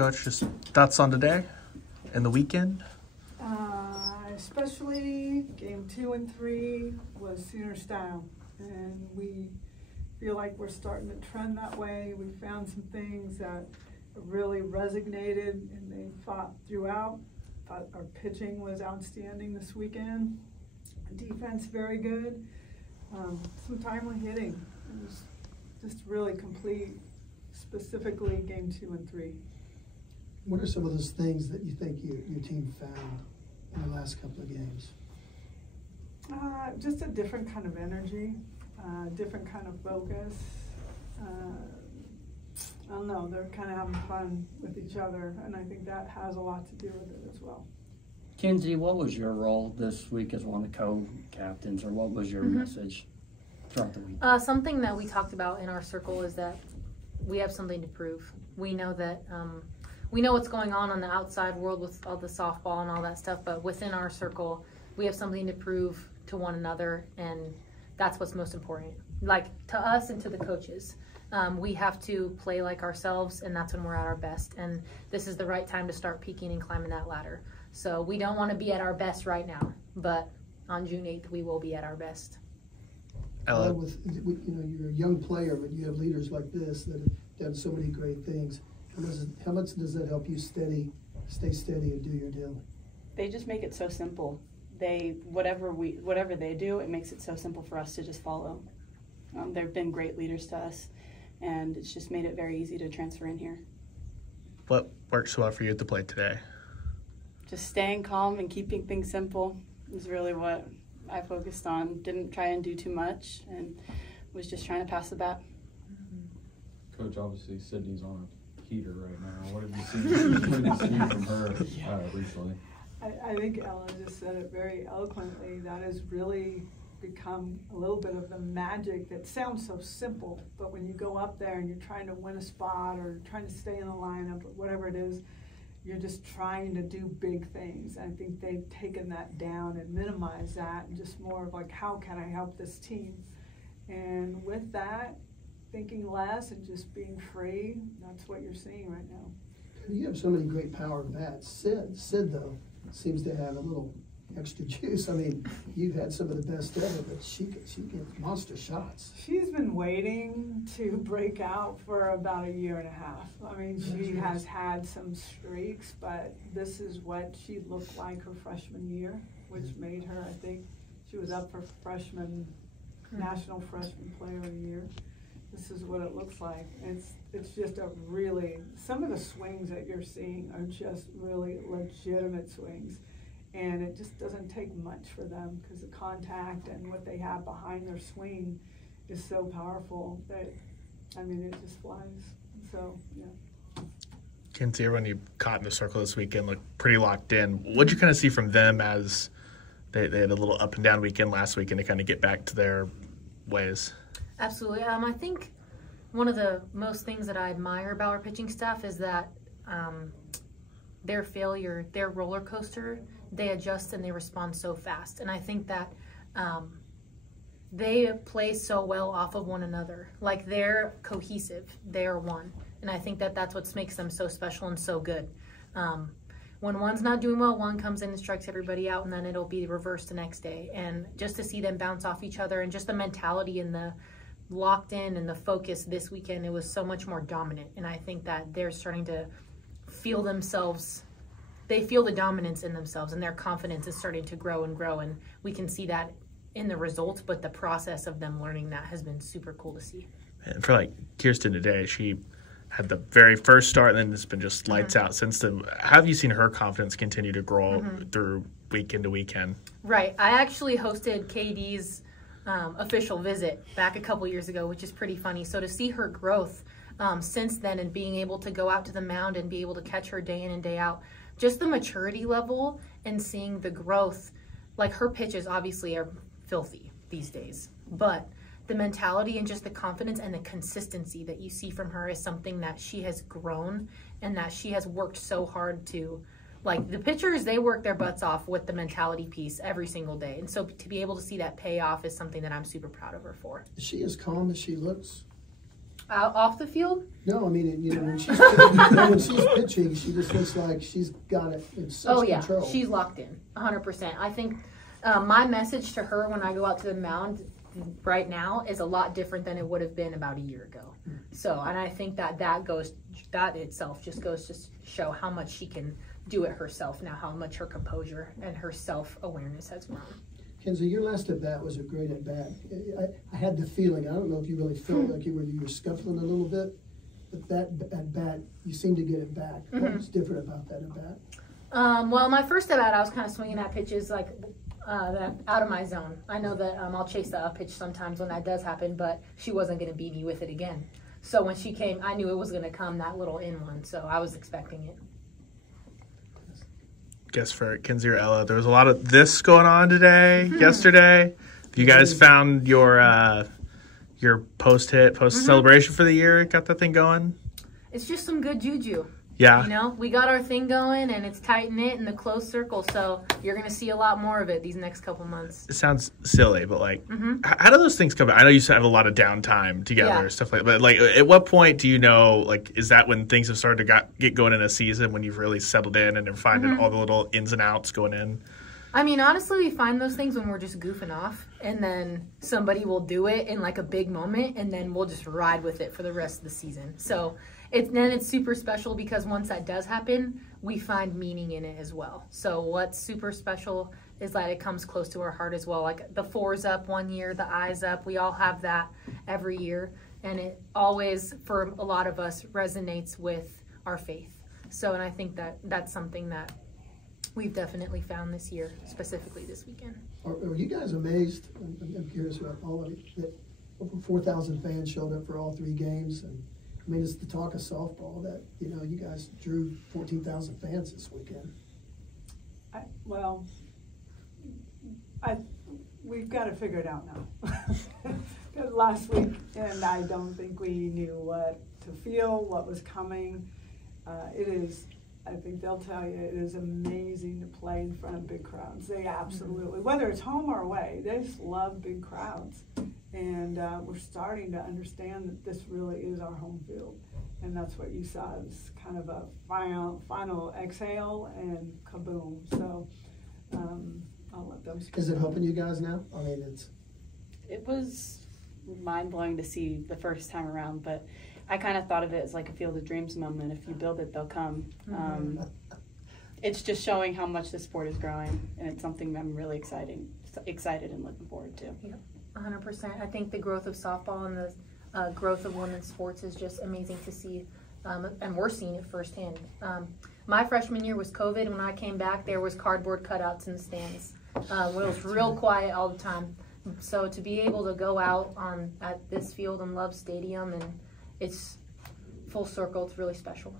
Coach, just thoughts on today and the weekend? Especially game 2 and 3 was Sooner style, and we feel like we're starting to trend that way. We found some things that really resonated, and they fought throughout. Thought our pitching was outstanding this weekend. Defense very good. Some timely hitting. It was just really complete, specifically game 2 and 3. What are some of those things that you think your team found in the last couple of games? Just a different kind of energy, different kind of focus. I don't know, they're kind of having fun with each other, and I think that has a lot to do with it as well. Kinzie, what was your role this week as one of the co-captains, or what was your message throughout the week? Something that we talked about in our circle is that we have something to prove. We know that we know what's going on the outside world with all the softball and all that stuff, but within our circle, we have something to prove to one another, and that's what's most important. Like, to us and to the coaches. We have to play like ourselves, and that's when we're at our best. And this is the right time to start peaking and climbing that ladder. So we don't want to be at our best right now, but on June 8th, we will be at our best. Ella? You're a young player, but you have leaders like this that have done so many great things. How much does that help you stay steady and do your deal? They just make it so simple. Whatever they do, it makes it so simple for us to just follow. They've been great leaders to us, and it's just made it very easy to transfer in here. What worked so well for you at the plate today? Just staying calm and keeping things simple is really what I focused on. Didn't try and do too much, and was just trying to pass the bat. Coach, obviously Sydney's on a heater right now. What have you seen from her recently? I think Ella just said it very eloquently. That has really become a little bit of the magic that sounds so simple, but when you go up there and you're trying to win a spot or trying to stay in the lineup or whatever it is, you're just trying to do big things. I think they've taken that down and minimized that, and just more of like, how can I help this team? And with that, thinking less and just being free, that's what you're seeing right now. You have so many great power bats. Sid though, seems to have a little extra juice. I mean, you've had some of the best ever, but she gets monster shots. She's been waiting to break out for about a year and a half. I mean, she has had some streaks, but this is what she looked like her freshman year, which made her, I think, she was up for National Freshman Player of the Year. This is what it looks like. It's just a really, some of the swings that you're seeing are just really legitimate swings. And it just doesn't take much for them, because the contact and what they have behind their swing is so powerful that, I mean, it just flies. So, yeah. Kinzie, everyone you caught in the circle this weekend looked pretty locked in. What did you kind of see from them as they had a little up and down weekend last weekend to kind of get back to their ways? Absolutely. I think one of the most things that I admire about our pitching staff is that their failure, their roller coaster, they adjust and they respond so fast. And I think that they play so well off of one another. Like, they're cohesive. They are one. And I think that that's what makes them so special and so good. When one's not doing well, one comes in and strikes everybody out, and then it'll be reversed the next day. And just to see them bounce off each other, and just the mentality and the locked in and the focus this weekend, it was so much more dominant. And I think that they're starting to feel themselves. They feel the dominance in themselves, and their confidence is starting to grow and grow. And we can see that in the results, but the process of them learning that has been super cool to see. And for like Kirsten today, she had the very first start, and then it's been just lights out since then. How have you seen her confidence continue to grow through weekend to weekend? Right. I actually hosted KD's official visit back a couple years ago, which is pretty funny. So to see her growth since then, and being able to go out to the mound and be able to catch her day in and day out, just the maturity level and seeing the growth. Like, her pitches obviously are filthy these days, but the mentality and just the confidence and the consistency that you see from her is something that she has grown, and that she has worked so hard to. Like, the pitchers, they work their butts off with the mentality piece every single day. And so to be able to see that pay off is something that I'm super proud of her for. Is she as calm as she looks? off the field? No, I mean, you know, when she's pitching, she just looks like she's got it in such control. She's locked in, 100%. I think my message to her when I go out to the mound right now is a lot different than it would have been about a year ago. So, and I think that itself just goes to show how much she can do it herself now, how much her composure and her self-awareness has grown. Kinzie, your last at bat was a great at bat. I had the feeling, I don't know if you really felt like you were scuffling a little bit, but that at bat, you seemed to get it back. What was different about that at bat? Well, my first at bat, I was kind of swinging at pitches like out of my zone. I know that I'll chase the up pitch sometimes when that does happen, but she wasn't going to beat me with it again. So when she came, I knew it was going to come, that little in one, so I was expecting it. Guess for Kinzie or Ella, there was a lot of this going on today, yesterday. You guys found your post celebration for the year, got that thing going? It's just some good juju. Yeah. You know, we got our thing going, and it's tight-knit in the closed circle, so you're going to see a lot more of it these next couple months. It sounds silly, but, like, how do those things come about? I know you have a lot of downtime together, stuff like that, but, like, at what point do you know, like, is that when things have started to get going in a season, when you've really settled in and are finding all the little ins and outs going in? I mean, honestly, we find those things when we're just goofing off, and then somebody will do it in, like, a big moment, and then we'll just ride with it for the rest of the season. So it's super special because once that does happen, we find meaning in it as well. So what's super special is that it comes close to our heart as well. Like the 4's up one year, the I's up. We all have that every year, and it always, for a lot of us, resonates with our faith. So, and I think that that's something that we've definitely found this year, specifically this weekend. Are you guys amazed? I'm curious about all of it, that over 4,000 fans showed up for all 3 games, and I mean, it's the talk of softball that, you know, you guys drew 14,000 fans this weekend. We've got to figure it out now. Because last week, and I don't think we knew what to feel, what was coming. I think they'll tell you, it is amazing to play in front of big crowds. They absolutely, whether it's home or away, they just love big crowds. And we're starting to understand that this really is our home field. And that's what you saw. It was kind of a final exhale and kaboom. So I'll let them speak. Is it helping you guys now? I mean, It was mind-blowing to see the first time around, but I kind of thought of it as like a Field of Dreams moment. If you build it, they'll come. It's just showing how much the sport is growing, and it's something I'm really excited and looking forward to. Yeah, 100%. I think the growth of softball and the growth of women's sports is just amazing to see, and we're seeing it firsthand. My freshman year was COVID. When I came back, there was cardboard cutouts in the stands. It was real quiet all the time. So to be able to go out at this field in Love Stadium, and it's full circle, it's really special.